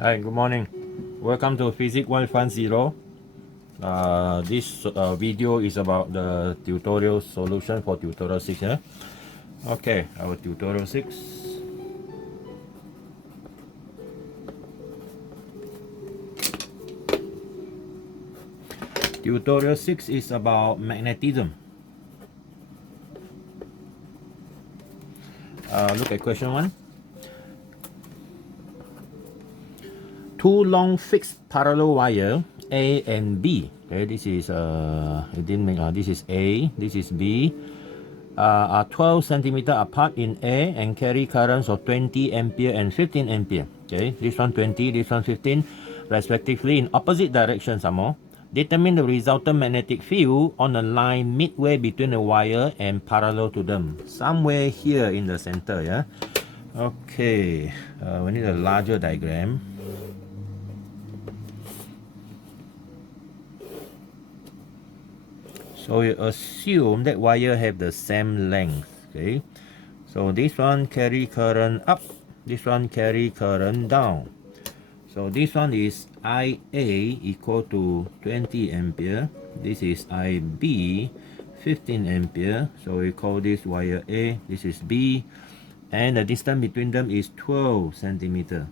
Hi, good morning. Welcome to PHY150. This video is about the tutorial solution for tutorial 6. Yeah? Okay, our tutorial 6. Tutorial 6 is about magnetism. Look at question 1. Two long fixed parallel wire A and B. Okay, this is this is A, this is B. Are 12 centimeter apart in A and carry currents of 20 ampere and 15 ampere. Okay, this one 20, this one 15, respectively in opposite directions. Some more. Determine the resultant magnetic field on a line midway between the wire and parallel to them. Somewhere here in the center. Yeah. Okay. We need a larger diagram. So we assume that wire have the same length. Okay. So this one carry current up, this one carry current down. So this one is IA equal to 20 ampere. This is IB 15 ampere. So we call this wire A, this is B. And the distance between them is 12 centimeter.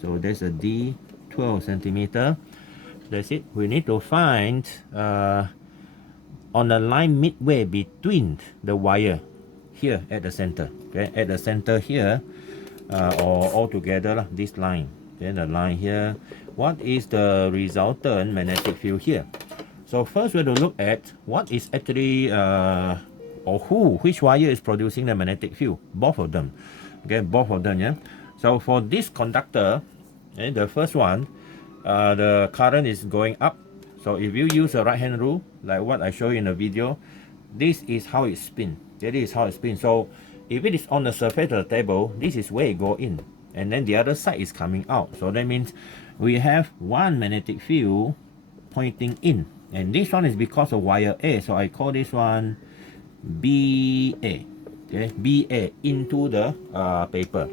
So there's a D, 12 centimeter. That's it. We need to find on the line midway between the wire here at the center. Okay, at the center here, or all together this line. Then the line here. What is the resultant magnetic field here? So first we have to look at what is actually which wire is producing the magnetic field. Both of them. Okay, both of them. Yeah. So for this conductor, okay, the first one, the current is going up. So if you use a right hand rule, like what I show you in the video, this is how it spins. That is how it spins. So if it is on the surface of the table, this is where it go in. And then the other side is coming out. So that means we have one magnetic field pointing in. And this one is because of wire A. So I call this one BA. Okay, BA into the paper.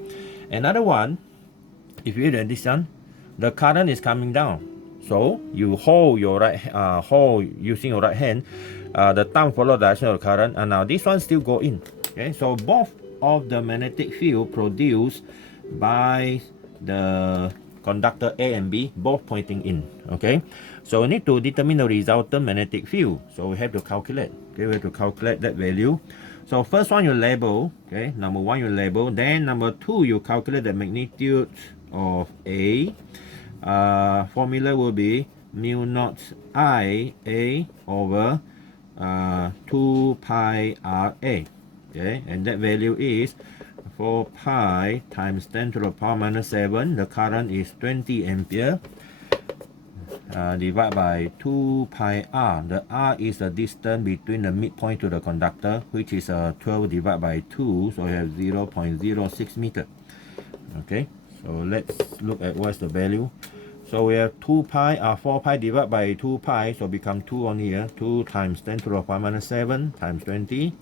Another one, if you look at this one, the current is coming down. So you hold your hold using your right hand, the thumb follow the direction of the current, and now this one still go in. Okay, so both of the magnetic field produced by the conductor A and B, both pointing in. Okay, so we need to determine the resultant magnetic field. So we have to calculate. Okay, we have to calculate that value. So first one you label. Okay, number one you label. Then number two you calculate the magnitude of A. Formula will be mu naught I A over 2 pi R A. Okay, and that value is 4 pi times 10 to the power minus 7. The current is 20 ampere. Divided by 2 pi R. The R is the distance between the midpoint to the conductor, which is 12 divided by 2. So we have 0.06 meter. Okay, so let's look at what's the value. So we have 2 pi, 4 pi divided by 2 pi, so become 2 on here. 2 times 10 to the power minus 7 times 20,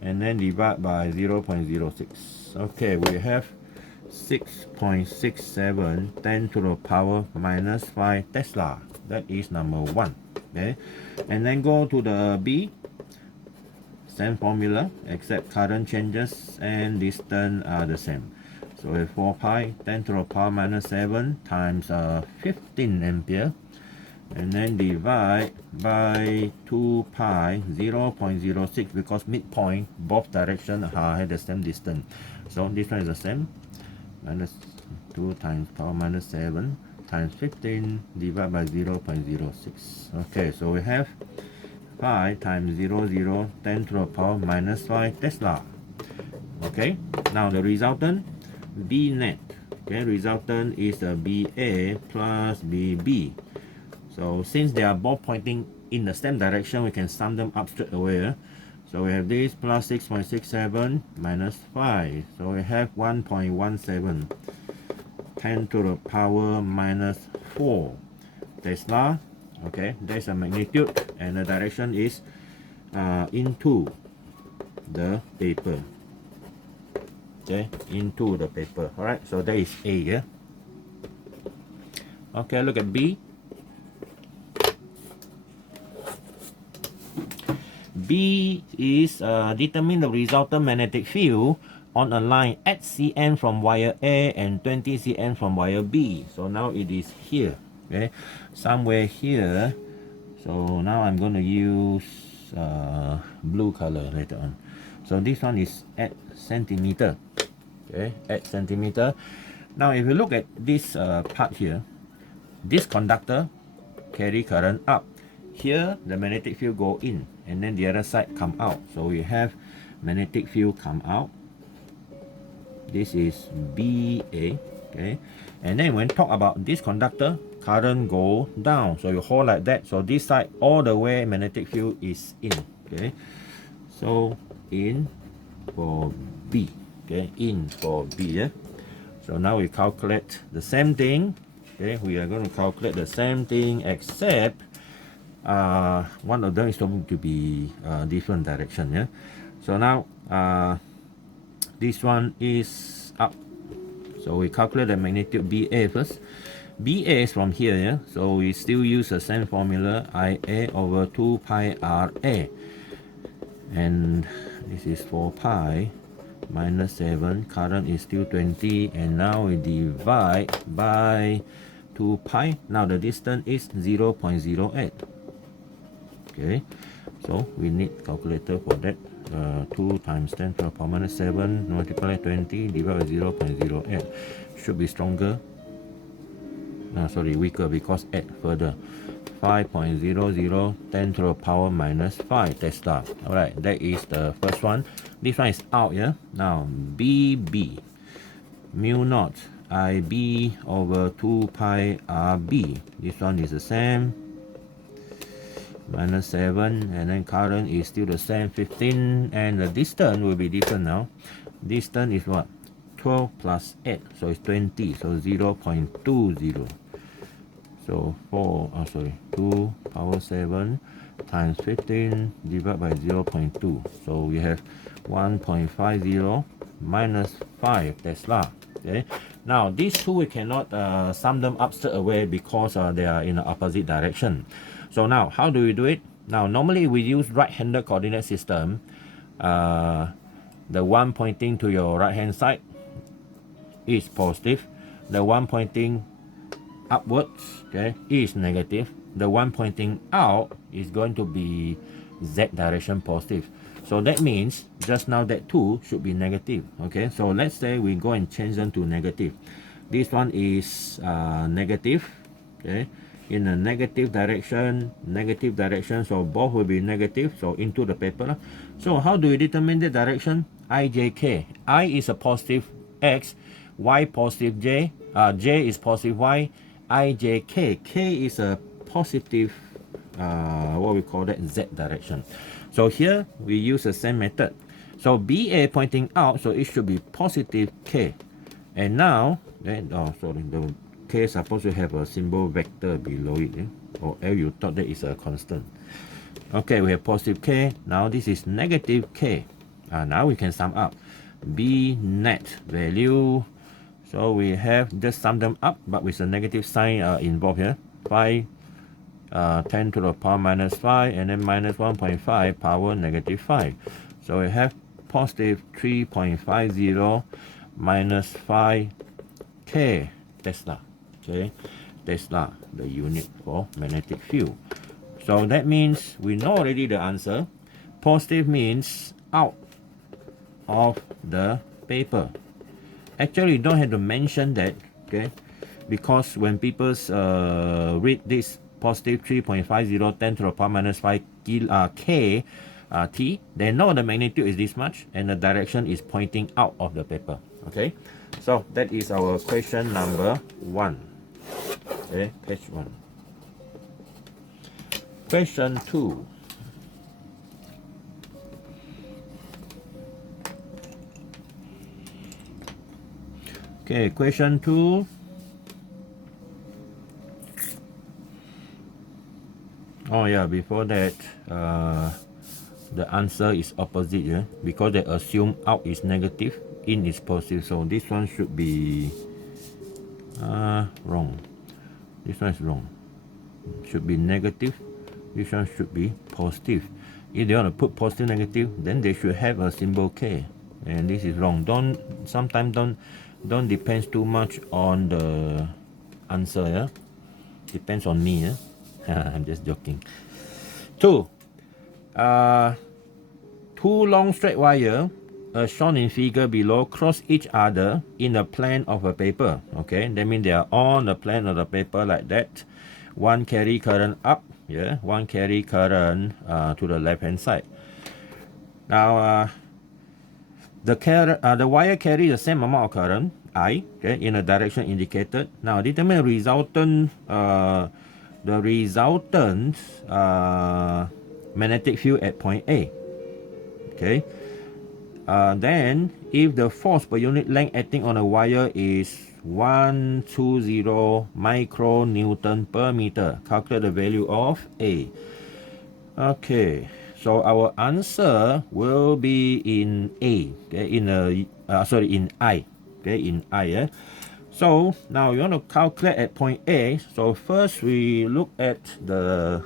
and then divide by 0.06. Okay, we have 6.67 10 to the power minus 5 Tesla. That is number 1. Okay, and then go to the B. Same formula, except current changes and distance are the same. So we have 4 pi 10 to the power minus 7 times 15 ampere, and then divide by 2 pi 0.06, because midpoint both directions have the same distance. So this one is the same, minus 2 times power minus 7 times 15 divided by 0.06. Okay, so we have 5 times 0, 10 to the power minus 5 Tesla. Okay, now the resultant, B net. Okay, resultant is a BA plus BB. So since they are both pointing in the same direction, we can sum them up straight away. So we have this plus 6.67 minus 5. So we have 1.17 10 to the power minus 4 Tesla. Okay, there's a magnitude, and the direction is into the paper. Okay, into the paper. All right, so that is A. Yeah. Okay, look at B. B is determine the resultant magnetic field on a line at cm from wire A and 20 cm from wire B. So now it is here, okay, somewhere here. So now I'm going to use blue color later on. So this one is at centimeter, okay, at centimeter. Now if you look at this part here, this conductor carry current up. Here the magnetic field go in, and then the other side come out. So we have magnetic field come out. This is BA, okay. And then when talk about this conductor, current go down. So you hold like that. So this side all the way magnetic field is in, okay. So in for B, okay, in for B. Yeah. So now we calculate the same thing. Okay, we are going to calculate the same thing, except one of them is going to be different direction. Yeah. So now this one is up. So we calculate the magnitude BA first. BA is from here. Yeah. So we still use the same formula, IA over 2 pi RA. And this is 4 pi minus 7. Current is still 20. And now we divide by 2 pi. Now the distance is 0.08. Okay, so we need calculator for that. 2 times 10 to the power minus 7 multiply 20 divided by 0.08. Should be stronger. Sorry, weaker, because add further. 5.00 10 to the power minus 5 Tesla. Alright, that is the first one. This one is out, yeah. Now BB, mu naught IB over 2 pi RB. This one is the same. Minus 7, and then current is still the same, 15, and the distance will be different now. Distance is what? 12 plus 8, so it's 20, so 0.20. So 2 power 7 times 15 divided by 0.2. So we have 1.50 minus 5 Tesla. Okay. Now these two we cannot sum them up straight away because they are in the opposite direction. So now how do we do it? Now normally we use right-handed coordinate system. The one pointing to your right hand side is positive. The one pointing upwards, okay, is negative. The one pointing out is going to be Z direction positive. So that means just now that 2 should be negative. Okay, so let's say we go and change them to negative. This one is negative, okay, in a negative direction, so both will be negative, so into the paper. So how do we determine the direction? IJK. I is a positive X, Y positive J, J is positive Y, IJK. K is a positive, what we call that, Z direction. So here we use the same method. So BA pointing out, so it should be positive K. And now, then, the K is supposed to have a symbol vector below it, or else you thought that is a constant. Okay, we have positive K. Now this is negative K. Now we can sum up. B net value. So we have just sum them up, but with a negative sign involved here. 5, 10 to the power minus 5, and then minus 1.5 power negative 5. So we have positive 3.50 minus 5K Tesla. Okay, Tesla, the unit for magnetic field. So that means we know already the answer. Positive means out of the paper. Actually, you don't have to mention that, okay, because when people read this positive 3.50 10 to the power minus 5 K T, they know the magnitude is this much and the direction is pointing out of the paper. Okay, so that is our question number 1. Okay, page 1. Question 2. Okay, question 2. Oh yeah, before that, the answer is opposite, yeah? Because they assume out is negative, in is positive. So this one should be wrong. This one is wrong. Should be negative. This one should be positive. If they want to put positive, negative, then they should have a symbol K. And this is wrong. Sometimes don't depend too much on the answer. Yeah, depends on me. Yeah, I'm just joking. 2. Two long straight wire, as shown in figure below, cross each other in the plane of a paper. Okay, that means they are on the plane of the paper like that. One carry current up, yeah, one carry current to the left hand side. Now the wire carry the same amount of current, I, okay, in a direction indicated. Now determine the resultant magnetic field at point A. Okay. Then if the force per unit length acting on a wire is 120 micronewton per meter, calculate the value of A. Okay, so our answer will be in A. Okay, in I. Okay, in I. Yeah. So now you want to calculate at point A. So first we look at the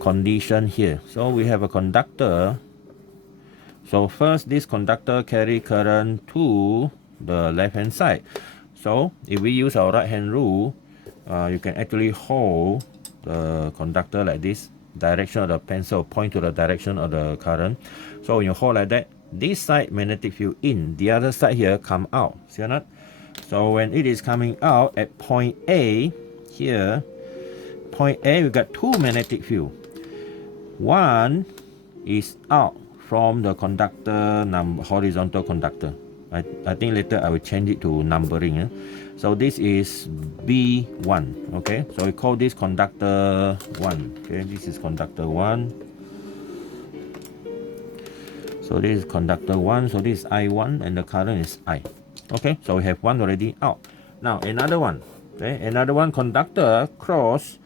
condition here. So we have a conductor. So first, this conductor carry current to the left hand side. So if we use our right hand rule, you can actually hold the conductor like this. Direction of the pencil point to the direction of the current. So when you hold like that, this side magnetic field in, the other side here come out. See or not? So when it is coming out at point A, here, point A, we got two magnetic field. One is out from the conductor, horizontal conductor. I think later I will change it to numbering. Eh? So this is B1. Okay, so we call this conductor 1. Okay, this is conductor 1. So this is conductor 1. So this is I1 and the current is I. Okay, so we have one already out. Now another one. Okay, another one, conductor cross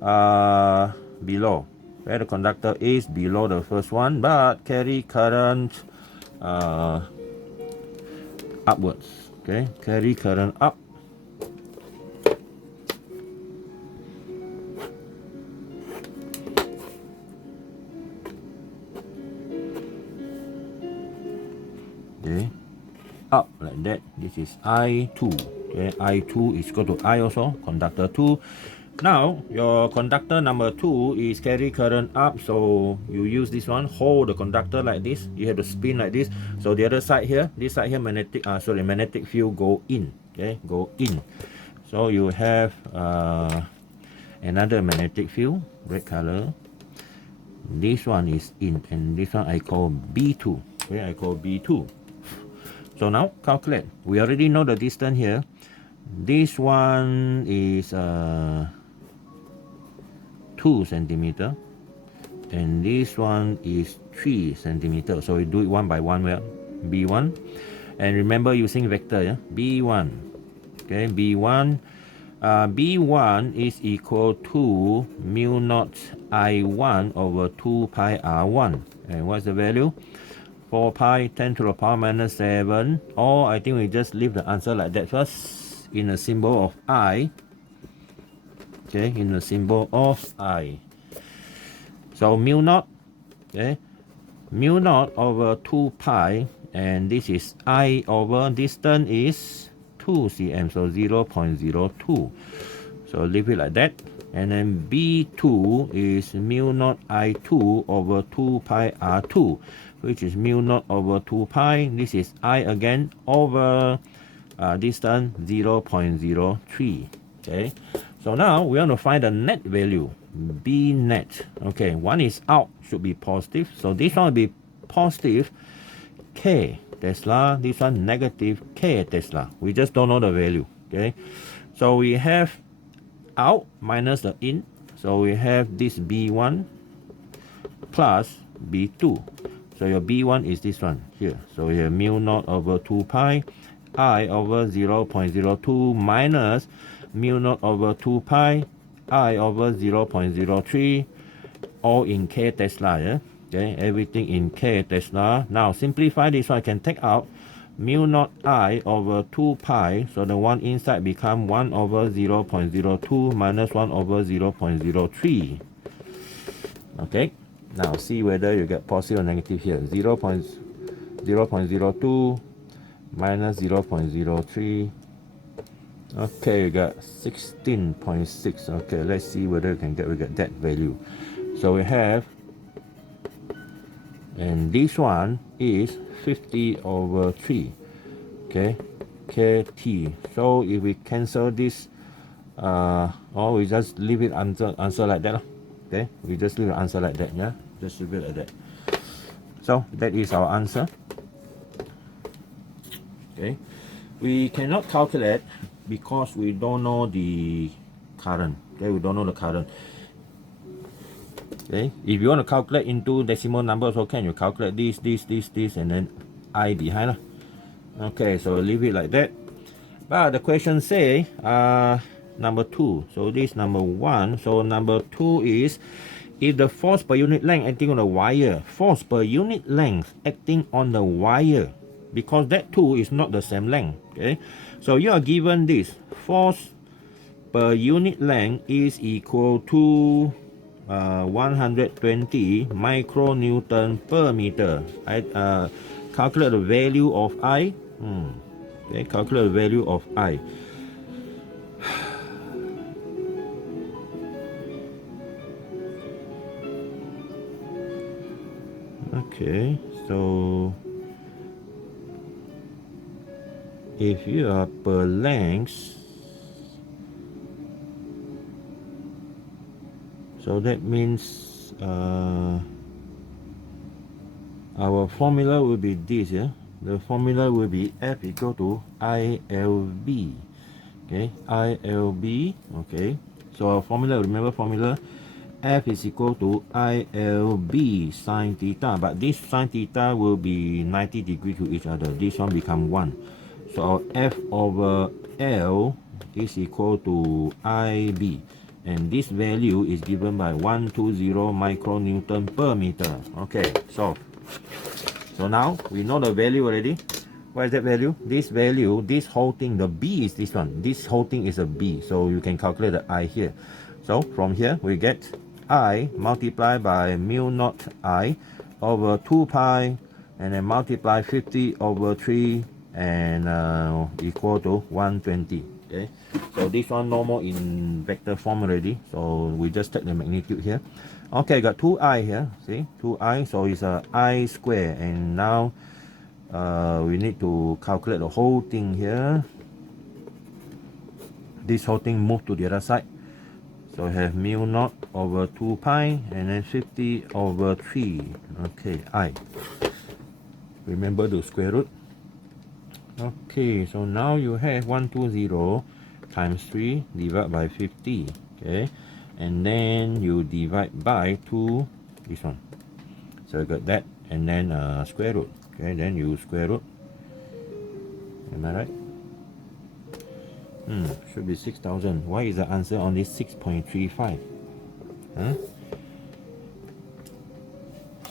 below. Where the conductor is below the first one, but carry current upwards. Okay, carry current up. Okay, up like that. This is I2. Okay, I2 is equal to I also, conductor 2. Now, your conductor number 2 is carry current up, so you use this one, hold the conductor like this, you have to spin like this. So the other side here, this side here, magnetic field go in, okay, go in. So you have another magnetic field, red color. This one is in, and this one I call B2, okay, I call B2. So now, calculate. We already know the distance here. This one is 2 centimeter, and this one is 3 centimeter. So we do it one by one. Well, B1, and remember using vector. Yeah, B1. Okay, B1. B1 is equal to mu naught I1 over 2 pi R1. And what's the value? 4 pi 10 to the power minus 7. Or I think we just leave the answer like that first in a symbol of I. Okay, in the symbol of I. So mu naught, okay, mu naught over 2 pi, and this is I over distance is 2 cm, so 0.02. So leave it like that. And then B2 is mu naught I2 over 2 pi R2, which is mu naught over 2 pi. This is I again over distance 0.03. Okay. So now we want to find the net value, B net. Okay, one is out, should be positive. So this one will be positive K Tesla. This one negative K Tesla. We just don't know the value. Okay, so we have out minus the in. So we have this B1 plus B2. So your B1 is this one here. So we have mu naught over 2 pi I over 0.02 minus mu naught over 2 pi I over 0.03, all in K Tesla. Yeah? Okay, everything in K Tesla. Now simplify this one, I can take out mu naught I over 2 pi, so the one inside become 1 over 0.02 minus 1 over 0.03. Okay, now see whether you get positive or negative here. 0.02 minus 0.03. Okay, you got 16.6. Okay, let's see whether we get that value. So we have, and this one is 50 over 3. Okay, KT. So if we cancel this, or we just leave it answer like that. Okay, we just leave the answer like that. Yeah, just leave it like that. So that is our answer. Okay, we cannot calculate because we don't know the current. Okay, we don't know the current. Okay, if you want to calculate into decimal numbers, so can you calculate this, and then I behind lah. Okay, so leave it like that. But the question say number 2. So this number 1. So number 2 is, if the force per unit length acting on the wire, force per unit length acting on the wire, because that 2 is not the same length. Okay, so you are given this force per unit length is equal to 120 micronewton per meter. I calculate the value of I. Okay, calculate the value of I. Okay, so if you are per length, so that means our formula will be this. Yeah, the formula will be F equal to ILB. Okay, ILB. Okay, so our formula, remember formula, F is equal to ILB sine theta, but this sine theta will be 90 degrees to each other. This one become 1. So our F over L is equal to IB, and this value is given by 120 micronewton per meter. Okay, so now we know the value already. What is that value? This value, this whole thing, the B is this one. This whole thing is a B, so you can calculate the I here. So from here we get I multiplied by mu naught I over 2 pi, and then multiply 50 over 3, and equal to 120. Okay, so this one no more in vector form already, so we just take the magnitude here. Okay, got 2I here. See, 2I, so it's a I square, and now we need to calculate the whole thing here. This whole thing move to the other side. So we have mu naught over 2 pi, and then 50 over 3. Okay, I. Remember the square root. Okay, so now you have 120 times 3 divided by 50. Okay, and then you divide by 2, this one. So you got that, and then square root. Okay, then you square root. Am I right? Should be 6,000. Why is the answer only 6.35? Huh?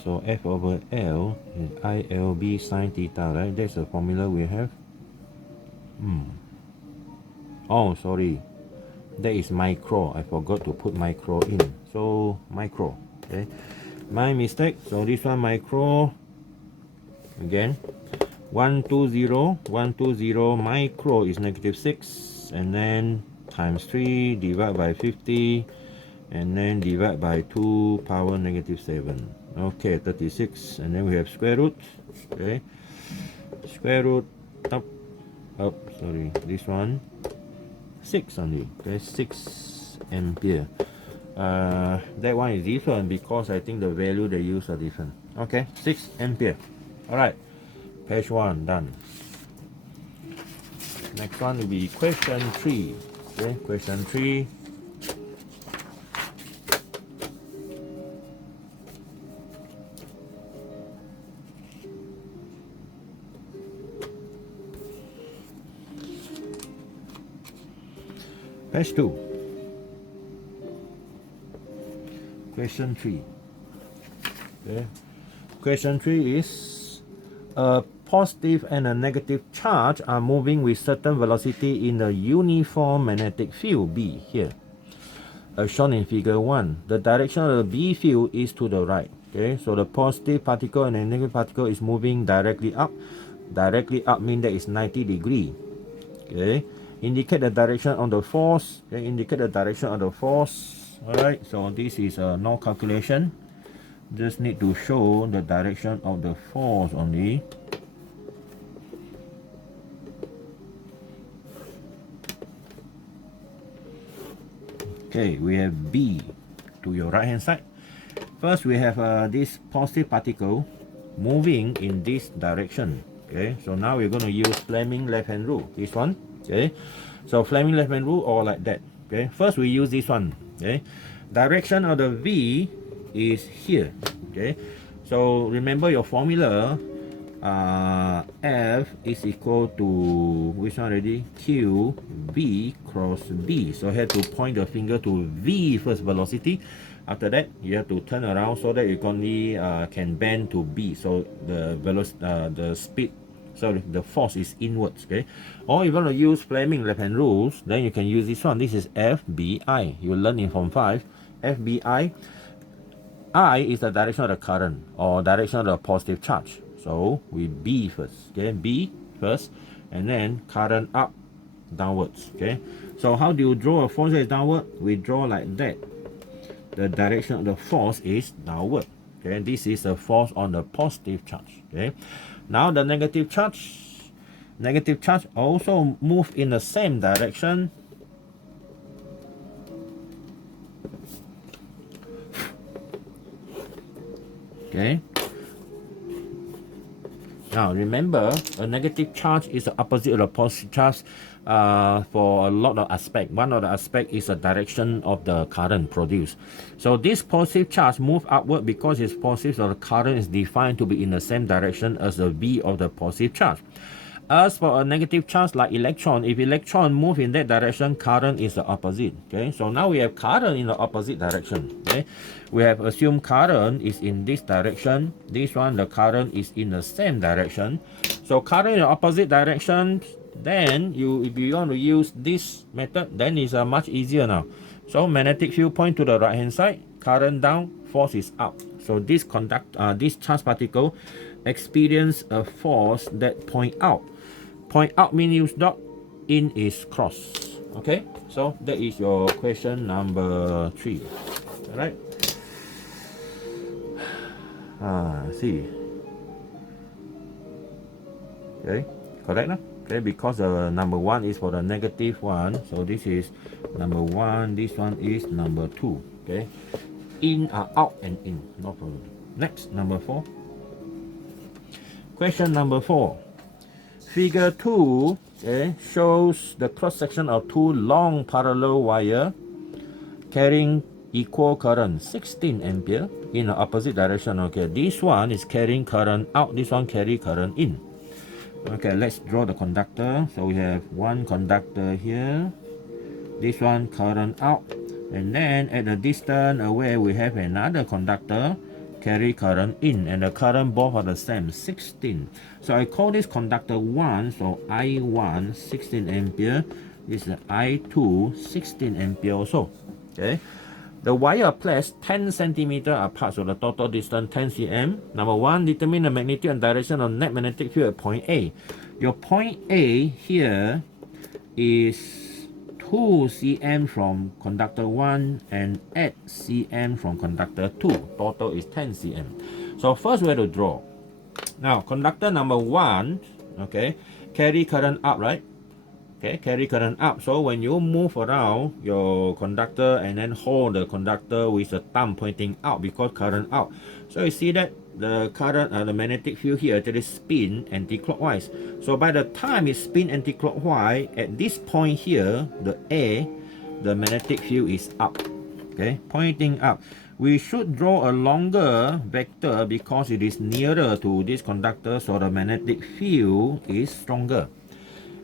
So F over L is ILB sine theta, right? That's the formula we have. Oh, sorry. That is micro. I forgot to put micro in. So micro. Okay. My mistake. So this one micro. Again. 120 micro is -6, and then times 3 divided by 50, and then divide by 2 power -7. Okay, 36, and then we have square root. Okay, square root up, sorry, this one 6 only. Okay, 6 ampere. That one is different because I think the value they use are different. Okay, 6 ampere. All right. Page 1 done. Next one will be question 3. Okay, question 3. Page 2. Question 3. Okay. Question 3 is a positive and a negative charge are moving with certain velocity in a uniform magnetic field B here, as shown in figure 1. The direction of the B field is to the right. Okay, so the positive particle and the negative particle is moving directly up. Directly up means that it's 90 degree. Okay, indicate the direction of the force. Okay, indicate the direction of the force. Alright, so this is no calculation. Just need to show the direction of the force only. Okay, we have B to your right hand side. First, we have this positive particle moving in this direction. Okay, so now we're going to use Fleming left hand rule. This one. Okay, so Fleming left hand rule or like that. Okay, first we use this one. Okay, direction of the V is here. Okay, so remember your formula. F is equal to which one already? Q V cross B. So I have to point the finger to V first velocity. After that, you have to turn around so that you only can bend to B. So the velocity, the speed, sorry, the force is inwards. Okay. Or if you want to use Fleming left hand rules, then you can use this one. This is FBI. You learn in Form 5. FBI. I is the direction of the current or direction of the positive charge. So we B first. Okay, B first, and then current up, downwards. Okay. So how do you draw a force that is downward? We draw like that. The direction of the force is downward. Okay, this is a force on the positive charge. Okay, now the negative charge also move in the same direction. Okay, now remember, a negative charge is the opposite of the positive charge for a lot of aspects. One of the aspects is the direction of the current produced. So this positive charge move upward because it's positive, so the current is defined to be in the same direction as the V of the positive charge. As for a negative charge like electron, if electron move in that direction, current is the opposite. Okay, so now we have current in the opposite direction. Okay, we have assumed current is in this direction. This one, the current is in the same direction. So current in the opposite direction. Then if you want to use this method, then it's much easier now. So magnetic field point to the right hand side, current down, force is up. So this charged particle experience a force that point out. Point out means use dot, in is cross. Okay, so that is your question number 3. All right. See. Okay, correct now? Okay, because number 1 is for the negative one, so this is number 1, this one is number 2. Okay, in out and in, no problem. Next, number 4. Question number 4. Figure 2 shows the cross section of 2 long parallel wire carrying equal current 16 ampere in the opposite direction. Okay, this one is carrying current out, this one carry current in. Okay, let's draw the conductor. So we have one conductor here, this one current out, and then at a distance away we have another conductor carry current in, and the current both are the same, 16. So I call this conductor 1, so I1 16 ampere, this is I2 16 ampere also. Okay, the wire are placed 10 centimeter apart, so the total distance 10 cm. Number 1, determine the magnitude and direction of net magnetic field at point A. Your point A here is 2 cm from conductor 1 and 8 cm from conductor 2. Total is 10 cm. So first we have to draw. Now conductor number 1, okay, carry current up, right? Okay, carry current up. So when you move around your conductor and then hold the conductor with the thumb pointing out because current out. So you see that the current, the magnetic field here actually spin anti-clockwise. So by the time it spin anti-clockwise, at this point here, the A, the magnetic field is up. Okay, pointing up. We should draw a longer vector because it is nearer to this conductor, so the magnetic field is stronger.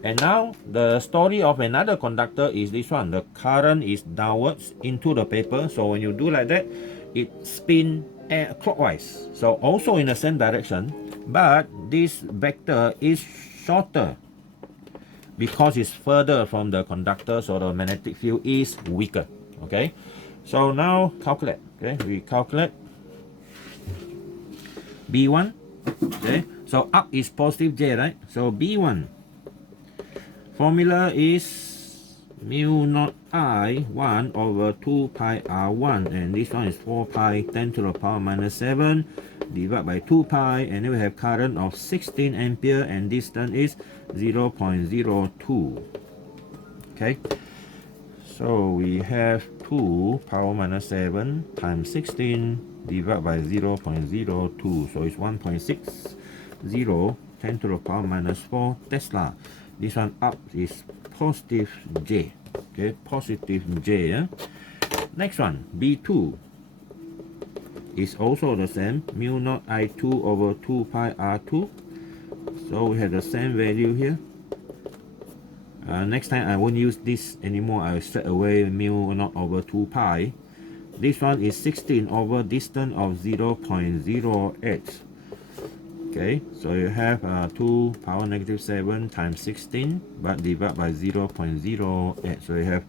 And now the story of another conductor is this one. The current is downwards into the paper. So when you do like that, it spin clockwise, so also in the same direction, but this vector is shorter because it's further from the conductor, so the magnetic field is weaker. Okay, so now calculate. Okay, we calculate B1. Okay, so up is positive J, right? So B1 formula is mu naught I1 over 2 pi R1, and this one is 4 pi 10 to the power minus 7 divided by 2 pi, and then we have current of 16 ampere and distance is 0.02. Okay, so we have 2 power minus 7 times 16 divided by 0.02, so it's 1.60 10 to the power minus 4 Tesla. This one up is positive J. Okay, positive J. Yeah? Next one, B2 is also the same, mu naught I2 over 2 pi R2. So we have the same value here. Next time I won't use this anymore. I will straight away mu naught over 2 pi. This one is 16 over distance of 0.08. Okay, so you have 2 power negative 7 times 16, but divided by 0.08. So you have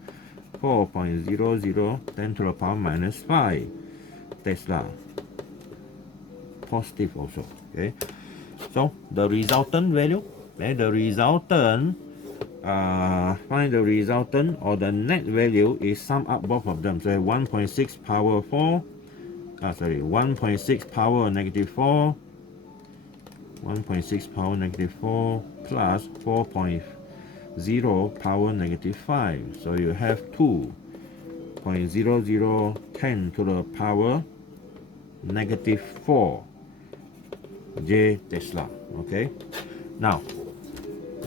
4.00 10 to the power minus 5 Tesla. Positive also. Okay, so the resultant value, okay, the resultant, find the resultant or the net value is sum up both of them. So 1.6 power 4, 1.6 power negative 4, 1.6 power negative 4 plus 4.0 power negative 5. So you have 2.00 10 to the power negative 4 J Tesla. Okay, now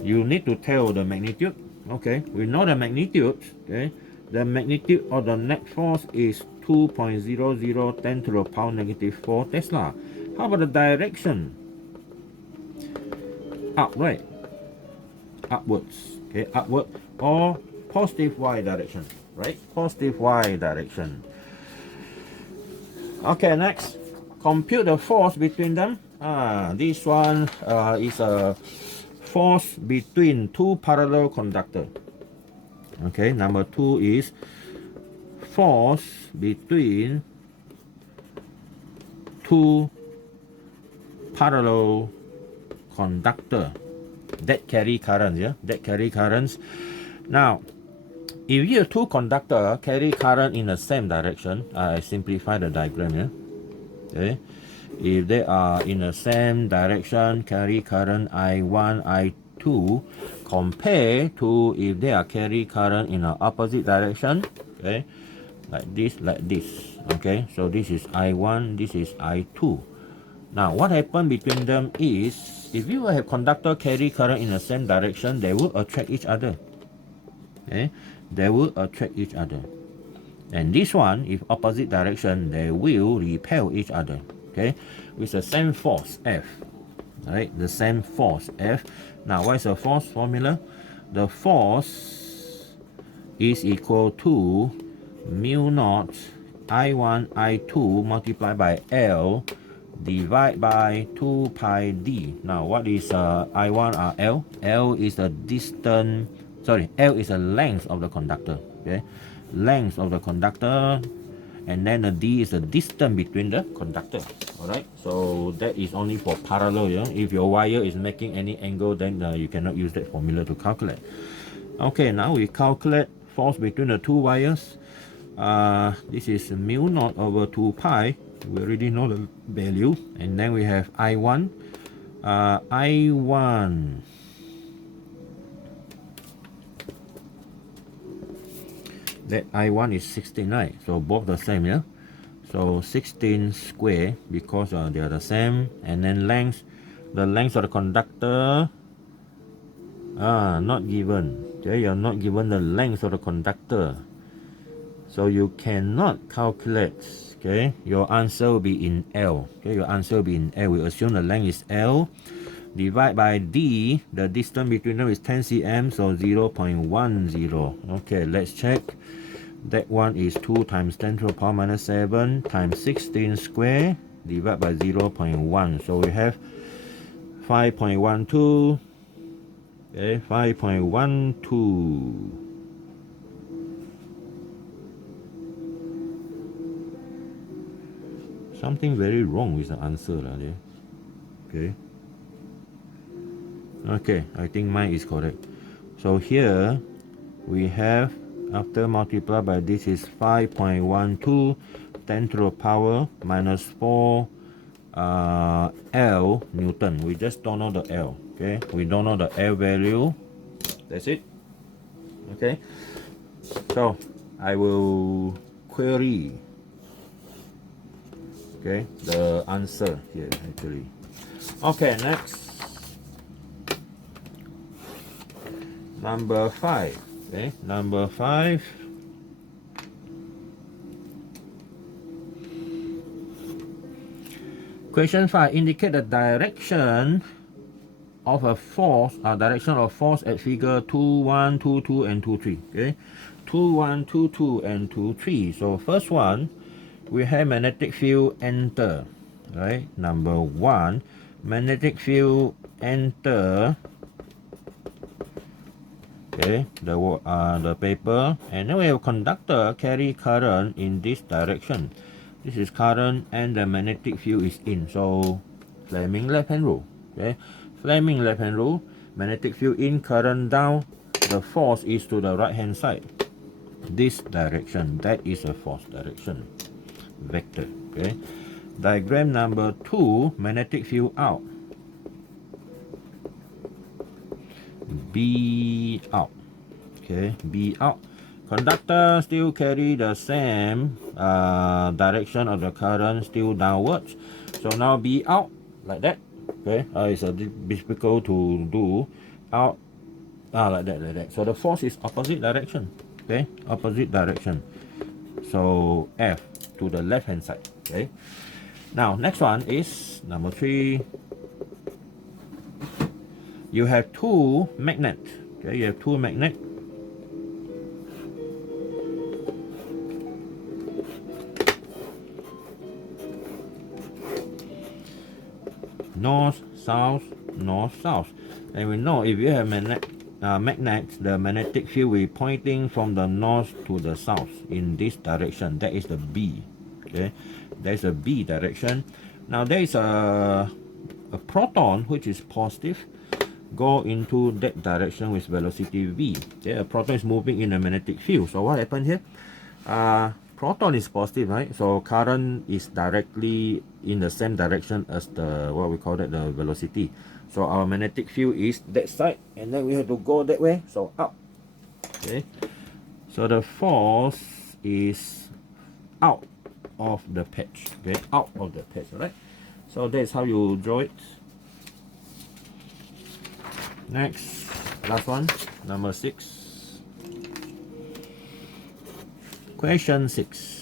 you need to tell the magnitude. Okay, we know the magnitude. Okay, the magnitude of the net force is 2.00 10 to the power negative 4 Tesla. How about the direction? Up, right? Upwards. Okay, upward or positive Y direction, right? Positive Y direction. Okay, next, compute the force between them. This one is a force between two parallel conductors. Okay, number 2 is force between two parallel conductor that carry currents. Yeah, that carry currents. Now, if you have two conductors carry current in the same direction, I simplify the diagram. Yeah. Okay, if they are in the same direction, carry current I1, I2, compared to if they are carry current in an opposite direction. Okay, like this. Okay, so this is I1, this is I2. Now, what happened between them is, if you have conductor carry current in the same direction, they will attract each other. Okay, they will attract each other. And this one, if opposite direction, they will repel each other. Okay, with the same force F. Right, the same force F. Now, what is the force formula? The force is equal to mu naught I1, I2 multiplied by L divided by 2 pi d. Now, what is I1 L? L is the distance, L is the length of the conductor. Okay, length of the conductor, and then the d is the distance between the conductor. Alright, so that is only for parallel. Yeah? If your wire is making any angle, then you cannot use that formula to calculate. Okay, now we calculate force between the two wires. This is mu naught over 2 pi. We already know the value. And then we have I1. I1 that I1 is 69, so both the same. Yeah, so 16 square, because they are the same. And then length, the length of the conductor not given. Okay, you're not given the length of the conductor, so you cannot calculate. Okay, your answer will be in L. Okay, your answer will be in L. We assume the length is L. Divide by D, the distance between them is 10 cm, so 0.10. Okay, let's check. That one is 2 times 10 to the power minus 7 times 16 square divided by 0.1. So we have 5.12. Okay, 5.12. Something very wrong with the answer there. Okay. Okay, I think mine is correct. So here we have, after multiply by this, is 5.12 10 to the power minus 4 L Newton. We just don't know the L. Okay, we don't know the L value. That's it. Okay, so I will query, okay, the answer here actually. Okay, next, number 5. Okay, number 5. Question 5. Indicate the direction of a force, direction of force at figure 2.1, 2.2, and 2.3. Okay, 2.1, 2.2, and 2.3. So first one, we have magnetic field enter. Right, number 1, magnetic field enter. Okay, the paper, and then we have conductor carry current in this direction. This is current, and the magnetic field is in. So Fleming left hand rule. Okay, Fleming left hand rule. Magnetic field in, current down. The force is to the right hand side. This direction, that is a force direction vector. Okay. Diagram number 2, magnetic field out. B out. Okay, B out. Conductor still carry the same direction of the current, still downwards. So now B out like that. Okay, it's a bit difficult to do. Out, like that. So the force is opposite direction. Okay, opposite direction. So F to the left hand side. Okay. Now next one is number 3. You have 2 magnets. Okay, you have 2 magnets. North, south, north, south. And we know if you have magnets, the magnetic field will be pointing from the north to the south in this direction. That is the B. Okay, there's a B direction. Now there is a proton which is positive, go into that direction with velocity v. Okay, a proton is moving in a magnetic field. So what happened here? Proton is positive, right? So current is directly in the same direction as the, what we call that, the velocity. So our magnetic field is that side, and then we have to go that way, so up. Okay, so the force is out of the patch. Okay, out of the patch. All right, so that's how you draw it. Next, last one, number 6. Question 6.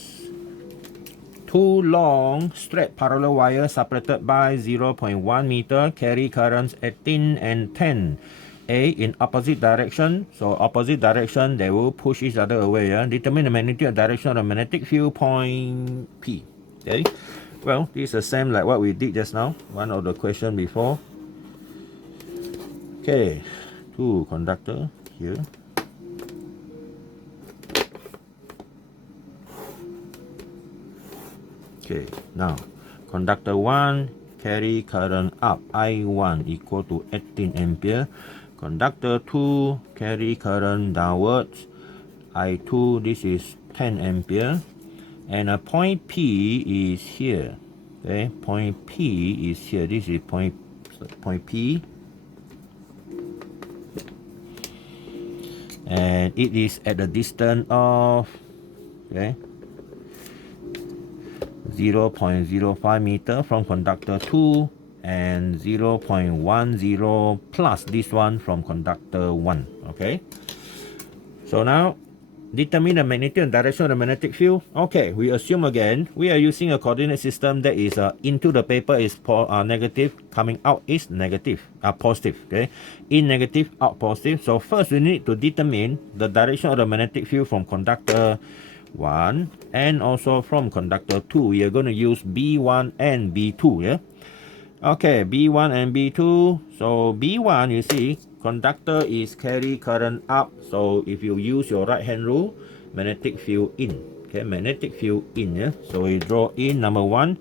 2 long straight parallel wires separated by 0.1 meter carry currents 18 and 10 A in opposite direction. So opposite direction, they will push each other away. Determine the magnitude and direction of the magnetic field point P. Okay, well, this is the same like what we did just now, one of the question before. Okay, 2 conductor here. Okay, now conductor 1 carry current up, I1 equal to 18 ampere. Conductor 2 carry current downwards, I2, this is 10 ampere. And a point P is here. Okay, point P is here. This is point P. And it is at the distance of, okay, 0.05 meter from conductor 2 and 0.10 plus this one from conductor 1. Okay, so now determine the magnitude and direction of the magnetic field. Okay, we assume again we are using a coordinate system that is into the paper is negative, coming out is negative, positive. Okay, in negative, out positive. So first we need to determine the direction of the magnetic field from conductor 1, and also from conductor 2, we are going to use B1 and B2, yeah? Okay, B1 and B2. So B1, you see, conductor is carry current up. So if you use your right hand rule, magnetic field in. Okay, magnetic field in, yeah? So we draw in number 1.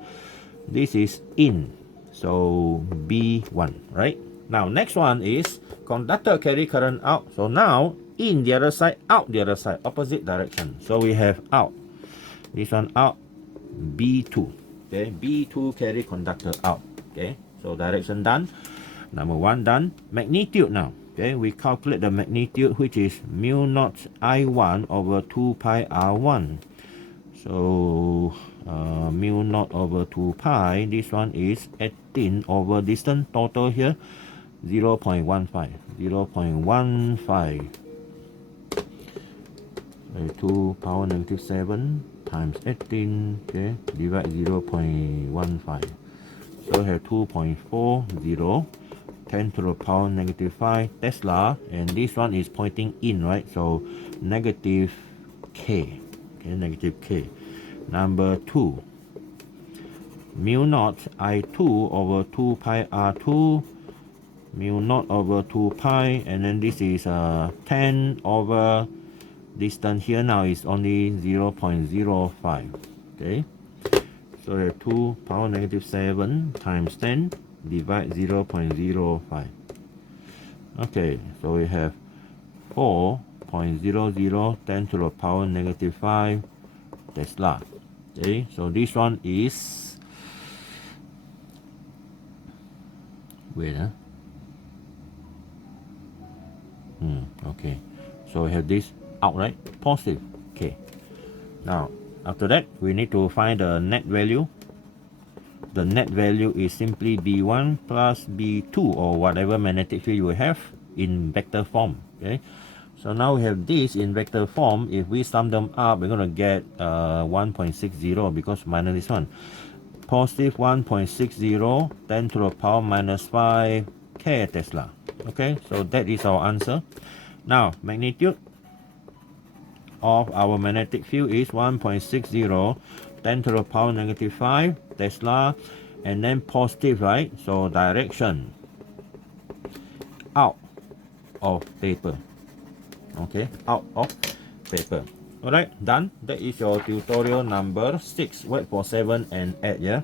This is in. So B1, right? Now, next one is conductor carry current out. So now, in the other side, out the other side, opposite direction. So we have out. This one out, B2. Okay, B2 carry conductor out. Okay, so direction done. Number 1 done. Magnitude now. Okay, we calculate the magnitude, which is mu naught I1 over 2 pi R1. So mu naught over 2 pi, this one is 18 over distance total here 0.15. 0.15. 2 power negative 7 times 18, okay, divide 0.15. So we have 2.40, 10 to the power negative 5 Tesla, and this one is pointing in, right? So negative K, okay, negative K. Number 2, mu naught I2 over 2 pi R2, mu naught over 2 pi, and then this is 10 over distance here now is only 0.05. Okay, so 2 power negative 7 times 10 divide 0.05. Okay, so we have 4.00 10 to the power negative 5 Tesla. Okay, so this one is, wait, okay, so we have this out, right? Positive. Okay, now after that we need to find the net value. The net value is simply B1 plus B2 or whatever magnetic field you have in vector form. Okay, so now we have this in vector form. If we sum them up, we're going to get 1.60 because minus this one. Positive 1.60 10 to the power minus 5 K Tesla. Okay, so that is our answer. Now, magnitude of our magnetic field is 1.60 10 to the power negative 5 Tesla, and then positive, right? So direction out of paper. Okay, out of paper. Alright, done. That is your tutorial number 6. Wait for 7 and 8, yeah.